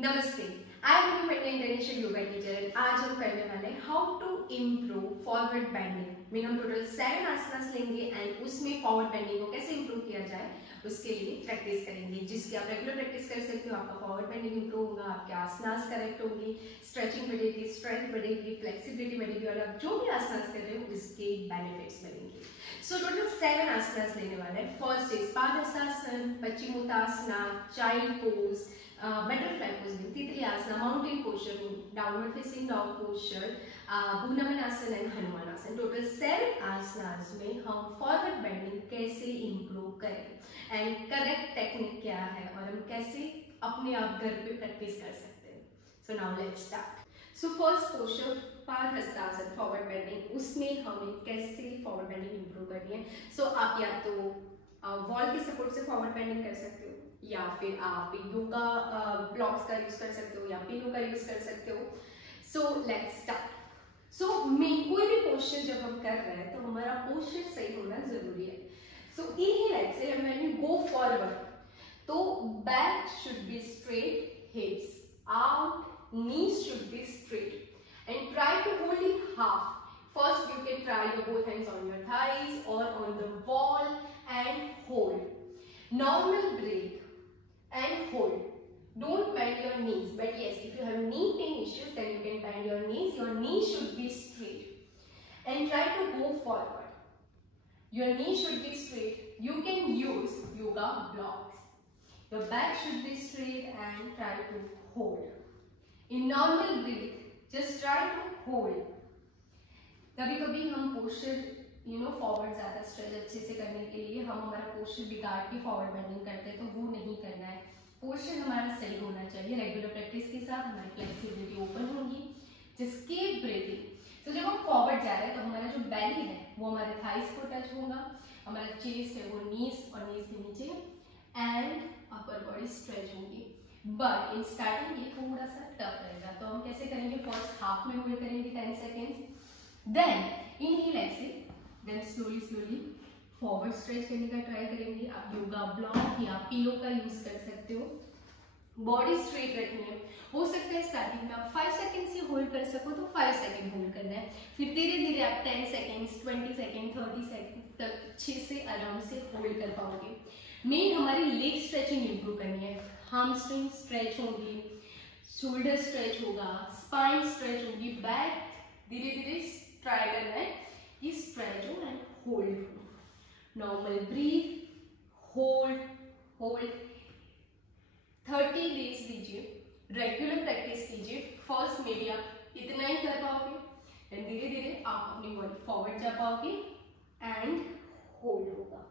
नमस्ते, I am Patna international yoga teacher. आज हम करने वाले हैं how to improve forward bending में। हम टोटल 7 आसनास लेंगे एंड उसमें फॉरवर्ड बेंडिंग को कैसे इम्प्रूव किया जाए उसके लिए प्रैक्टिस करेंगे, जिसकी आप रेगुलर प्रैक्टिस कर सकते हो। आपका फॉरवर्ड बेंडिंग इम्प्रूव होगा, आपके आसनास करेक्ट होंगे, स्ट्रेचिंग बढ़ेगी, स्ट्रेंथ बढ़ेगी, फ्लेक्सिबिलिटी बढ़ेगी और आप जो भी आसनास कर रहे हो उसके बेनिफिट्स मिलेंगे। सो टोटल 7 आसनास लेने वाले हैं। First is Padahastasana, Paschimottanasana, child pose, butterfly pose में तितली आसना, माउंटेन पोस्चर में downward facing dog posture, Bhunaman asana and Hanuman asana. Total 7 asanas में हम फॉरवर्ड बेंडिंग कैसे इंप्रूव करें एंड करेक्ट टेक्निक क्या है और हम कैसे अपने आप घर पे प्रैक्टिस कर सकते हैं। So now let's start. So first posture padahastasana forward bending, उसमें हमें कैसे फॉरवर्ड बेंडिंग इंप्रूव करनी है। सो आप या तो वॉल के सपोर्ट से फॉरवर्ड बेंडिंग कर सकते हो या फिर आप योगा ब्लॉक्स का यूज कर सकते हो या पिलो का यूज कर सकते हो। So let's start. सो कोई भी पोस्चर जब हम कर रहे हैं तो हमारा पोस्चर सही होना जरूरी है। सो इनहेल से व्हेन यू गो फॉरवर्ड तो back should be straight, हिप्स out, knees should be straight and try to hold in half. First you can try your both hands on your thighs or on the wall and hold. Normal breath and hold. Don't bend your knees, but yes, if you have knee pain issues then you can bend your knees. Your knees should be straight and try to go forward. Your knee should be straight. You can use yoga blocks. Your back should be straight and try to hold. In normal breath, just try to hold. कभी-कभी हम posture forward ज्यादा stretch अच्छे से करने के लिए हम हमारा पोस्चर बिगाड़ के फॉरवर्ड बेंडिंग करते हैं, तो वो नहीं करना है। पोस्चर हमारा सही होना चाहिए। रेगुलर प्रैक्टिस के साथ हमारी फ्लेक्सिबिलिटी ओपन होगी। Just keep breathing. तो जब हम फॉरवर्ड जा रहे हैं तो हमारा जो बेली है वो हमारे थाइस को टच होगा, हमारा चेस्ट है वो नीज और नीज के नीचे एंड अपर बॉडी स्ट्रेच होगी। बट इन स्टार्टिंग ये थोड़ा सा टफ रहेगा, तो हम कैसे करेंगे? फर्स्ट हाफ में होल्ड करेंगे 10 seconds, then inhale exhale, then slowly slowly forward stretch करने का ट्राई करेंगे। आप योगा ब्लॉक या पिलो का यूज कर सकते हो। बॉडी स्ट्रेट रखनी है। हो सकता है स्टार्टिंग में आप 5 सेकेंड से होल्ड कर सको तो 5 सेकेंड होल्ड करना है, फिर धीरे धीरे आप 10 सेकेंड्स, 20 सेकेंड, 30 सेकेंड तक अच्छे से आराम से होल्ड कर पाओगे। मेन हमारी लेग स्ट्रेचिंग इंप्रूव करनी है। hamstring स्ट्रेच होगी, शोल्डर स्ट्रेच होगा, स्पाइन स्ट्रेच होगी, बैक धीरे धीरे ट्राई करना है कि स्ट्रेच हो एंड होल्ड हो। Normal breathe, hold hold 30 days दीजिए, रेगुलर प्रैक्टिस कीजिए। फर्स्ट मे बी आप इतना ही कर पाओगे, देन धीरे धीरे आप अपनी बॉडी फॉरवर्ड जा पाओगे एंड होल्ड होगा।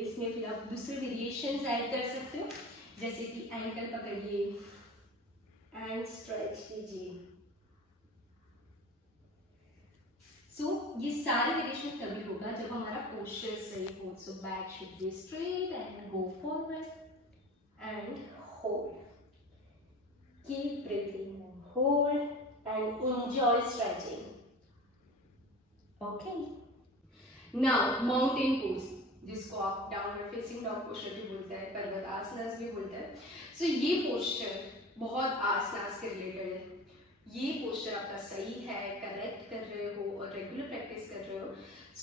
इसमें फिर आप दूसरे वेरिएशंस ऐड कर सकते हो, जैसे कि एंकल पकड़िए एंड स्ट्रेच कीजिए। सो ये सारे वेरिएशन तभी होगा जब हमारा पोस्चर सही हो। So back should be straight and go forward and hold. Keep breathing, hold and enjoy stretching. Okay. Now mountain pose, जिसको आप डाउनवर्ड फेसिंग डॉग पोस्चर भी बोलते हैं, पर्वत आसनास भी बोलते हैं। सो ये पोस्चर बहुत आसनास के रिलेटेड है। ये पोस्चर आपका सही है, करेक्ट कर रहे हो और रेगुलर प्रैक्टिस कर रहे हो।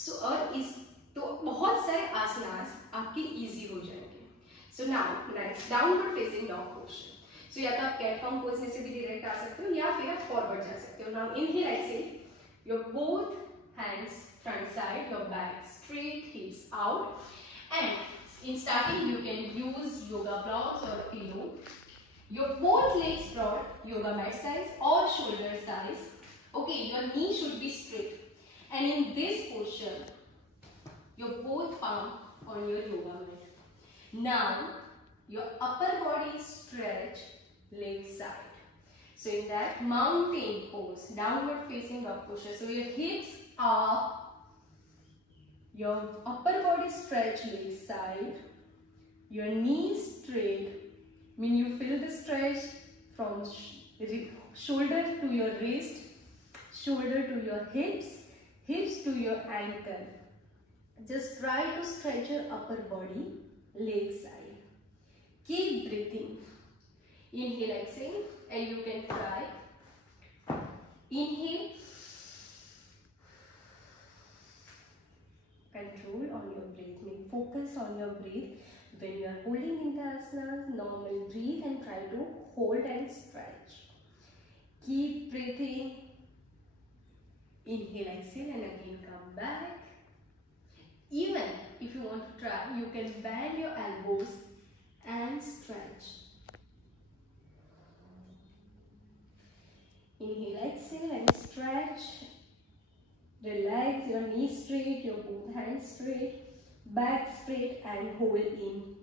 सो और इस तो बहुत सारे आसनास आपके इजी हो जाएंगे। So now next downward facing dog posture. So या तो आप कैट काउ पोज में से भी डायरेक्ट आ सकते हो या फिर आप फॉरवर्ड जा सकते हो। Now inhale exhale, your both hands front side, your back straight, hips out, and in starting you can use yoga blocks or pillow. Your both legs broad, yoga mat size or shoulder size. Okay, your knee should be straight, and in this posture, your both palm on your yoga mat. Now your upper body stretch leg side. So in that mountain pose, downward facing dog posture. So your hips up, your upper body stretch leg side, your knees straight. Mean you feel the stretch from shoulder to your wrist, shoulder to your hips, hips to your ankle. Just try to stretch your upper body leg side. Keep breathing. Inhale, exhale, and you can try. Inhale, control on your breathing, focus on your breath. When you are holding in the asana, normal breathe and try to hold and stretch. Keep breathing. Inhale, exhale, and again come back. Even if you want to try, you can bend your elbows and stretch. Inhale, exhale, and stretch. Relax your knees straight, your both hands straight, back straight, and hold in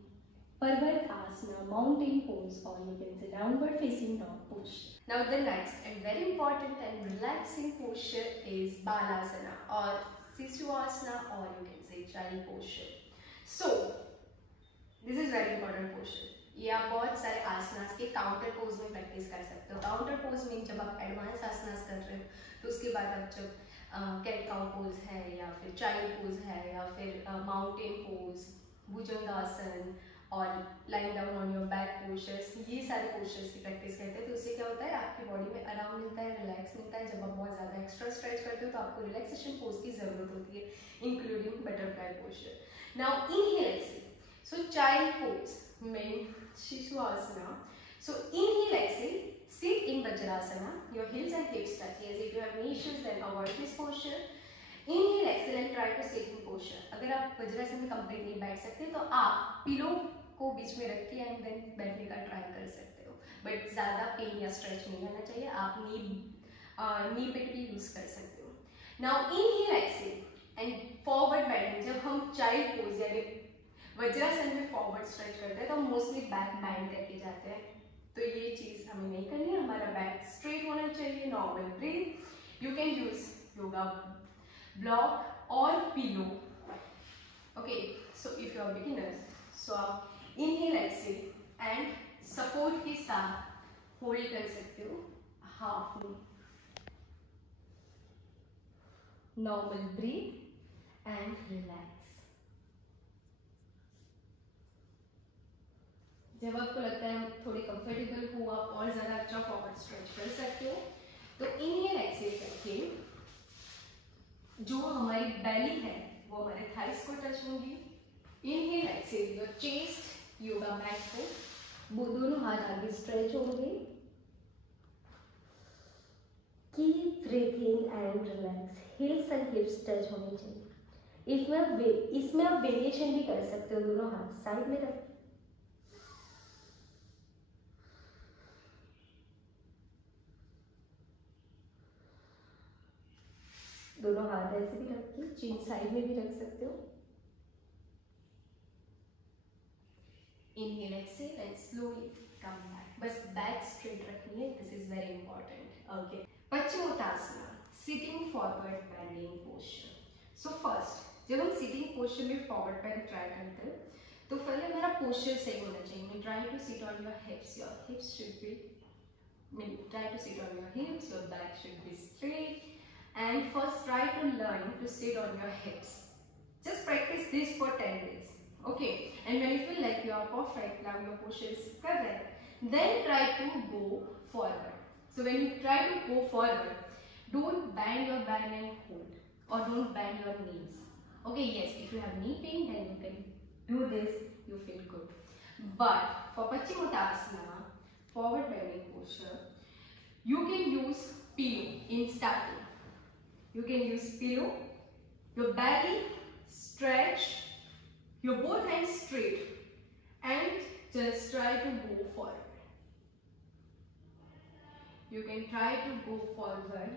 Parvatasana, mountain pose, or you can say downward facing dog posture. Now the next and very important and relaxing posture is Balasana or Sisuvasana, or you can say child posture. So this is very important posture. ये आप बहुत सारे आसनास के counter pose में practice कर सकते हो. Counter pose में जब आप एडवांस आसनास कर रहे हो तो उसके बाद आप जब कैट काउ पोज है या फिर चाइल्ड पोज है या फिर माउंटेन पोज, भुजंगासन और line down on your back postures, ये सारे पोस्चर्स की प्रैक्टिस करते हैं. तो उससे क्या होता है, आपकी बॉडी में आराम मिलता है, रिलैक्स मिलता है. जब आप बहुत ज़्यादा एक्स्ट्रा स्ट्रेच करते हो तो आपको रिलैक्सेशन पोज की ज़रूरत होती है, including butterfly posture. Now inhale, so child pose में Sisuvasana. So inhale, exhale, sit in Vajrasana. Your heels and hips touch. Yes, if you have knee issues, then avoid this posture. Inhale, exhale, and try to sit in posture. अगर आप वज्रासन में complete नहीं बैठ सकते तो आप pillow को बीच में रख के एंड देन बैठने का ट्राई कर सकते हो. बट ज़्यादा पेन या स्ट्रेच नहीं होना चाहिए. आप नी पेट भी यूज कर सकते हो. Now inhale, exhale and forward bending. जब हम चाइल्ड पोज यानी वज्रासन में फॉरवर्ड स्ट्रेच करते हैं तो मोस्टली बैक बैंड करके जाते हैं. तो ये चीज हमें नहीं करनी है. हमारा बैक स्ट्रेट होना चाहिए. Normal breath. You can use yoga block और pillow. Okay, so if you are beginners, so आप इनहेल, एक्सहेल एंड सपोर्ट के साथ होल्ड कर सकते हो हाफ में. Normal breath and relax. जब आपको लगता है थोड़े कंफर्टेबल हो, आप और ज़्यादा अच्छा फॉरवर्ड स्ट्रेच कर सकते हो. तो इनहेल, एक्सहेल करके जो हमारी बेली है वो हमारे थाइस को टच होंगी. Inhale, exhale, your chest, yoga mat को, वो दोनों हाथ आगे स्ट्रेच होंगे. Keep breathing and relax. Heels and hips touch होने चाहिए. इसमें आप वेरिएशन भी कर सकते हो. दोनों हाथ साइड में रख, दोनों हाथ ऐसे भी रख के चीन साइड में भी रख सकते हो. Inhale, exhale and slowly come back. बस बैक स्ट्रेट रखनी है. This is very important. Okay, Paschimottana, sitting forward bending posture. So first जब हम सिटिंग पोस्चर में फॉरवर्ड बेंड ट्राई करते हैं तो पहले हमारा पोस्चर सही होना चाहिए. Try to sit on your hips. Your hips should be, try to sit on your hips. Your back should be straight. And first try to learn to sit on your hips. Just practice this for 10 days. Okay. And when you feel like you are perfect, now your posture is correct, then try to go forward. So when you try to go forward, don't bend your back and hold, or don't bend your knees. Okay, yes, if you have knee pain, then you can do this, you feel good. But for Paschimottanasana, forward bending posture, you can use pillow in starting. You can use pillow, your belly stretch, your both hands straight, and just try to go forward. You can try to go forward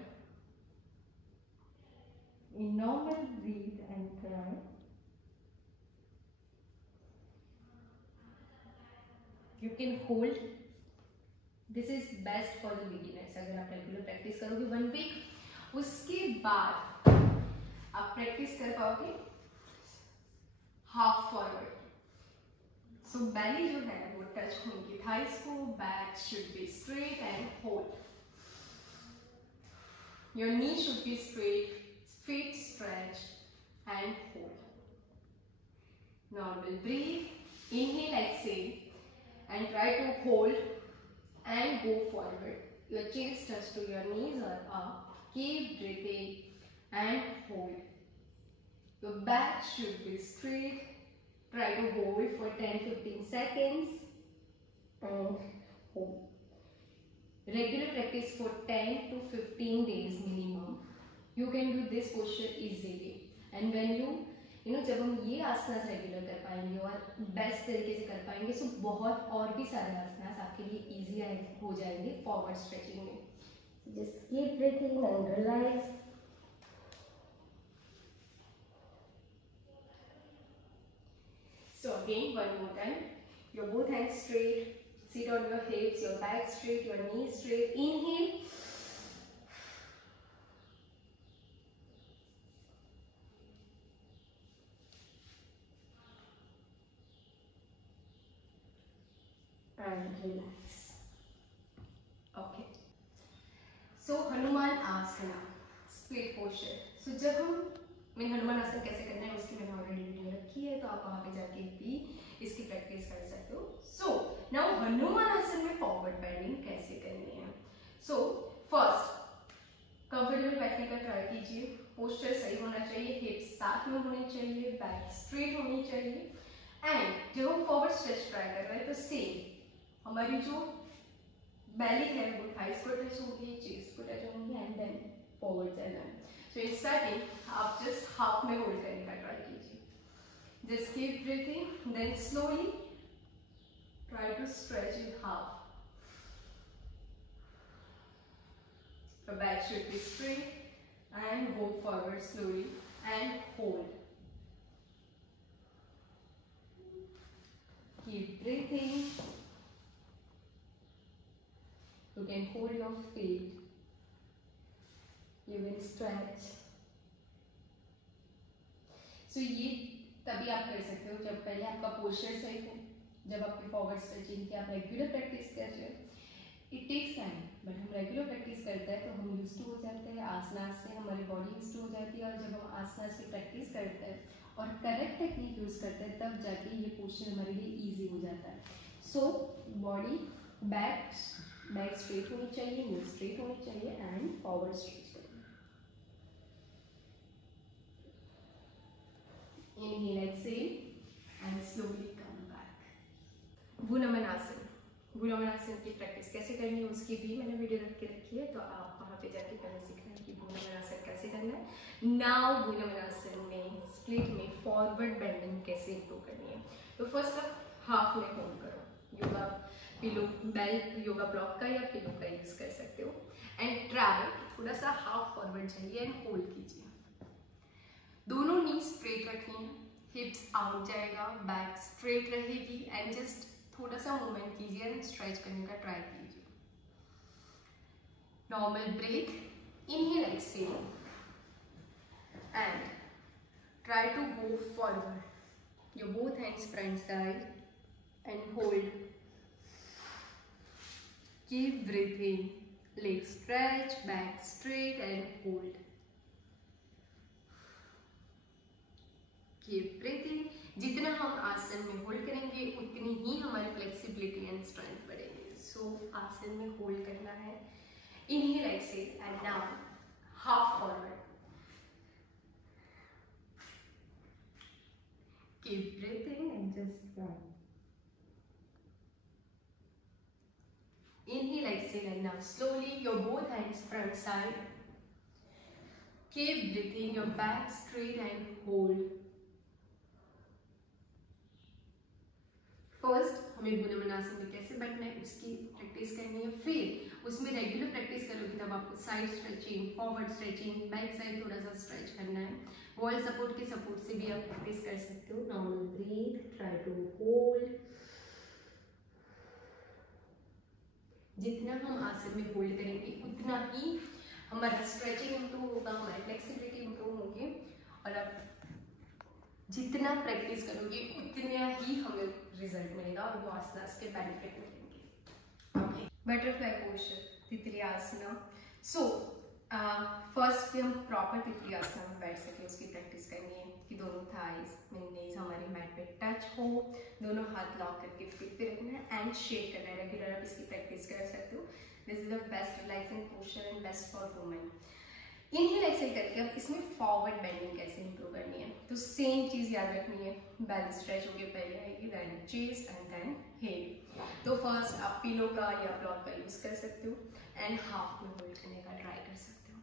in normal breathe and try. You can hold. This is best for the beginners. अगर आप regular practice करोगे 1 week, उसके बाद आप practice कर पाओगे half forward. सो बेली जो है वो टच होगी थाइस को. Back should be straight and hold. Your knee should be straight, feet stretch and hold. Normal breathe. Inhale, exhale and try to hold and go forward. Your chest touch to your knees or up. Keep breathing and hold. Your back should be straight. Try to hold for 10-15 seconds and hold. Regular practice for 10 to 15 days minimum. You can do this posture easily. And when you जब हम ये आसनास regular कर पाएंगे और best तरीके से कर पाएंगे तो बहुत और भी सारे आसनास आपके लिए इजी हो जाएंगे फॉरवर्ड स्ट्रेचिंग में. Just keep breathing and relax. So again, one more time. Your both hands straight. Sit on your hips, your back straight, your knees straight. Inhale. And relax. Okay. So Hanuman asana, split posture. So जब हम हनुमान आसन कैसे करना है उसकी मैंने already video रखी है, तो आप वहाँ पे जाके भी इसकी प्रैक्टिस कर सकते हो. So now हनुमान आसन में फॉरवर्ड बेंडिंग कैसे करनी है. So first कंफर्टेबल बैठने का ट्राई कीजिए. पोस्चर सही होना चाहिए, हिप्स साथ में होनी चाहिए, बैक स्ट्रेट होनी चाहिए. एंड जब हम फॉरवर्ड स्ट्रेच ट्राई कर रहे हैं तो सेम हमारी जो बेली है वो थाइस को टच होगी, चेस्ट को टच होंगी एंड देन फॉरवर्ड जाना है. सो इन स्टार्टिंग आप जस्ट हाफ में होल्ड करने का ट्राई कीजिए. Just keep breathing, then slowly try to stretch in half. The back should be straight and go forward slowly and hold. Keep breathing. You can hold your feet. You will stretch. So ये तभी आप कर सकते हो जब पहले आपका posture सही हो, जब आपकी फॉरवर्ड स्ट्रेचिंग की आप रेगुलर प्रैक्टिस कर रहे हो. इट टेक्स टाइम, बट हम रेगुलर प्रैक्टिस करते हैं तो हम यूज टू हो जाते हैं. आसनास से हमारी बॉडी यूज टू हो जाती है और जब हम आसनास की प्रैक्टिस करते हैं और करेक्ट टेक्निक यूज करते हैं तब जाके ये पोस्चर हमारे लिए इजी हो जाता है. सो बॉडी बैक स्ट्रेट होनी चाहिए, नी स्ट्रेट होनी चाहिए एंड फॉरवर्ड स्ट्रेच करना. Inhale, exhale and slowly come back. Bhunaman asana. Bhunaman आसन की प्रैक्टिस कैसे करनी है उसकी भी मैंने वीडियो रख के रखी है, तो आप वहाँ पे जाके पहले सीखना है कि भुनमन आसन कैसे करना है. नाउ भुनमन आसन में स्प्लिट में फॉरवर्ड बेंडिंग कैसे इम्प्रूव करनी है. तो फर्स्ट आप हाफ में होल्ड करो. योगा पिलो, बेल योगा ब्लॉक का या पिलो का यूज कर सकते हो. एंड ट्राई थोड़ा सा हाफ फॉरवर्ड जाइए एंड होल्ड कीजिए. दोनों नी स्ट्रेट रखनी है, हिप्स आउट जाएगा, बैक स्ट्रेट रहेगी एंड जस्ट थोड़ा सा मूवमेंट कीजिए एंड स्ट्रेच करने का ट्राई कीजिए. Normal breath. Inhale, exhale and try to go forward. Your both hands front side and hold. Keep breathing. Legs stretch, back straight and hold. Keep breathing. जितना हम आसन में होल्ड करेंगे उतनी ही हमारी फ्लेक्सिबिलिटी एंड स्ट्रेंथ बढ़ेगी. सो आसन में होल्ड करना है. Inhale, exhale and now half forward. Keep breathing and just run. Inhale, exhale and now slowly your both hands front side. Keep breathing, your back straight and hold. First हमें भुनमन आसन में कैसे बैठना है उसकी प्रैक्टिस करनी है. फिर उसमें रेगुलर प्रैक्टिस करोगे तब आपको side stretching, forward stretching, back side थोड़ा सा स्ट्रेच करना है. वॉल सपोर्ट के सपोर्ट से भी आप प्रैक्टिस कर सकते हो. Normal breath, try to hold. जितना हम आसन में होल्ड करेंगे उतना ही हमारा स्ट्रेचिंग इम्प्रूव होगा, हमारी फ्लेक्सिबिलिटी इम्प्रूव होगी और आप जितना प्रैक्टिस करोगे उतना ही हमें रिजल्ट मिलेगा और वो आसनास के बेनिफिट मिलेंगे. ओके, बटरफ्लाई पोस्चर, तितली आसना. सो फर्स्ट भी हम प्रॉपर तितली आसना में बैठ सके उसकी प्रैक्टिस करनी है कि दोनों थाइस नीज हमारी मैट पे टच हो, दोनों हाथ लॉक करके फीट पे रखना है एंड शेक करना है. रेगुलर आप इसकी प्रैक्टिस कर सकते हो. This is the best relaxing posture and best for women. Inhale exhale करके अब इसमें फॉरवर्ड बेंडिंग कैसे इंप्रूव करनी है, तो सेम चीज याद रखनी है। बेल स्ट्रेच होके पहले आएगी, then chest and then head. तो फर्स्ट आप पिलो का या ब्लॉक का यूज कर सकते हो एंड हाफ में होल्ड करने का ट्राई कर सकते हो।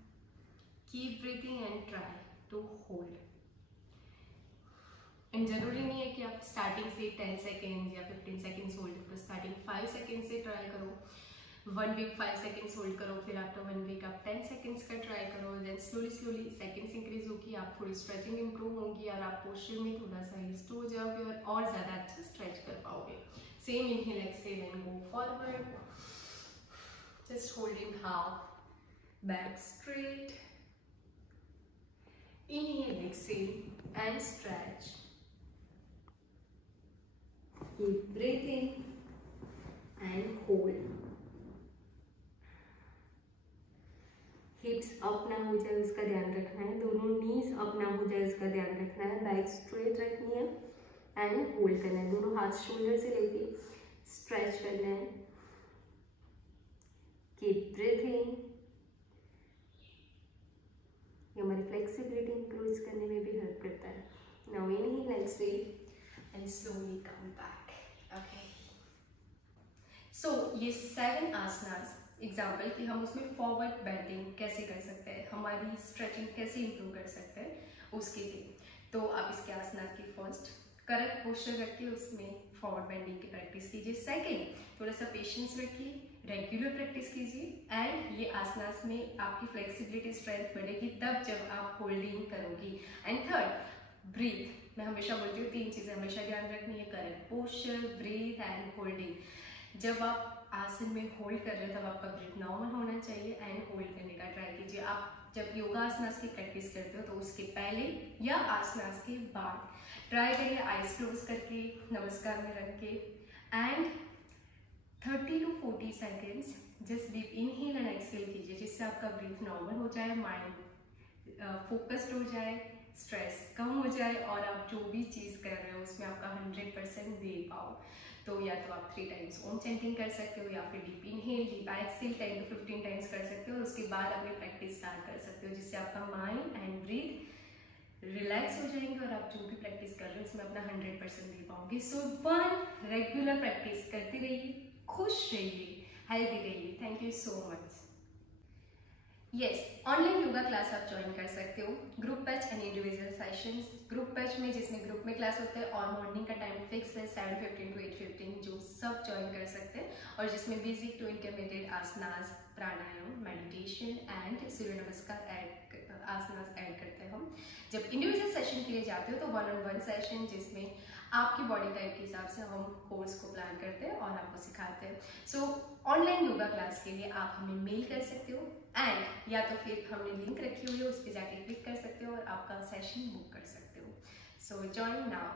Keep breathing and try to hold. And जरूरी नहीं है कि आप स्टार्टिंग से 10 सेकेंड या 15 सेकेंड्स होल्ड करो, स्टार्टिंग 5 सेकेंड से ट्राई करो, 1 वीक 5 सेकेंड्स होल्ड करो, फिर आफ्टर 1 वीक आप 10 सेकेंड्स का ट्राई करो, देन स्लोली सेकेंड्स इंक्रीज होगी, आप थोड़ी स्ट्रेचिंग इंप्रूव होगी और आप पोस्चर में थोड़ा सा यूज्ड हो जाओगे और ज़्यादा अच्छा स्ट्रेच कर पाओगे। Same inhale exhale and go forward, just holding half, back straight, inhale exhale and stretch, keep breathing and hold। हिप्स up ना हो जाए उसका ध्यान रखना है, दोनों नीज अप ना हो जाए उसका ध्यान रखना है, बैक स्ट्रेट रखनी है एंड होल्ड करना है, दोनों हाथ शोल्डर से लेके स्ट्रेच करना है, कीप ब्रीथिंग। ये हमारी फ्लेक्सिबिलिटी इंक्रीज करने में भी हेल्प करता है। Now inhale exhale and slowly come back. Okay, so ये 7 आसनास एग्जाम्पल कि हम उसमें फॉरवर्ड बेंडिंग कैसे कर सकते हैं, हमारी स्ट्रेचिंग कैसे इंप्रूव कर सकते हैं उसके लिए। तो आप इसके आसनास की फर्स्ट करेक्ट पोस्चर रखिए, उसमें फॉरवर्ड बेंडिंग की प्रैक्टिस कीजिए। सेकेंड, थोड़ा सा पेशेंस रखिए, रेगुलर प्रैक्टिस कीजिए एंड ये आसनास में आपकी फ्लेक्सिबिलिटी स्ट्रेंथ बढ़ेगी तब जब आप होल्डिंग करोगी। And third, breath. मैं हमेशा बोलती हूँ 3 चीज़ें हमेशा ध्यान रखनी है, correct posture, breath and holding. जब आप आसन में होल्ड कर रहे हैं तब आपका ब्रीथ नॉर्मल होना चाहिए एंड होल्ड करने का ट्राई कीजिए। आप जब योगा आसनास की प्रैक्टिस करते हो तो उसके पहले या आसनास के बाद ट्राई करिए आइज क्लोज करके, नमस्कार में रख के and 30 to 40 seconds just deep inhale and exhale कीजिए, जिससे आपका ब्रीथ नॉर्मल हो जाए, माइंड फोकस्ड हो जाए, स्ट्रेस कम हो जाए और आप जो भी चीज़ कर रहे हो उसमें आपका 100% दे पाओ। तो या तो आप 3 टाइम्स ओम चैंटिंग कर सकते हो या फिर deep inhale deep exhale 10 to 15 times कर सकते हो और उसके बाद अपनी प्रैक्टिस स्टार्ट कर सकते हो, जिससे आपका माइंड एंड ब्रीथ रिलैक्स हो जाएंगे और आप जो भी प्रैक्टिस कर रहे हो उसमें अपना 100% दे पाओगे। सो 1 रेगुलर प्रैक्टिस करते रहिए, खुश रहिए, हेल्दी रहिए। Thank you so much. Yes, online yoga class आप ज्वाइन कर सकते हो, group batch and individual sessions. Group batch में जिसमें ग्रुप में क्लास होता है और मॉर्निंग का टाइम फिक्स है 7:15 to 8:15, जो सब ज्वाइन कर सकते हैं और जिसमें basic to intermediate asanas, pranayama, meditation and Surya Namaskar asanas add करते हैं हम। जब इंडिविजुअल सेशन के लिए जाते हो तो 1-on-1 सेशन जिसमें आपकी बॉडी टाइप के हिसाब से हम कोर्स को प्लान करते हैं और आपको सिखाते हैं। सो ऑनलाइन योगा क्लास के लिए आप हमें मेल कर सकते हो एंड या तो फिर हमने लिंक रखी हुई है उस पर जाके क्लिक कर सकते हो और आपका सेशन बुक कर सकते हो। So join now.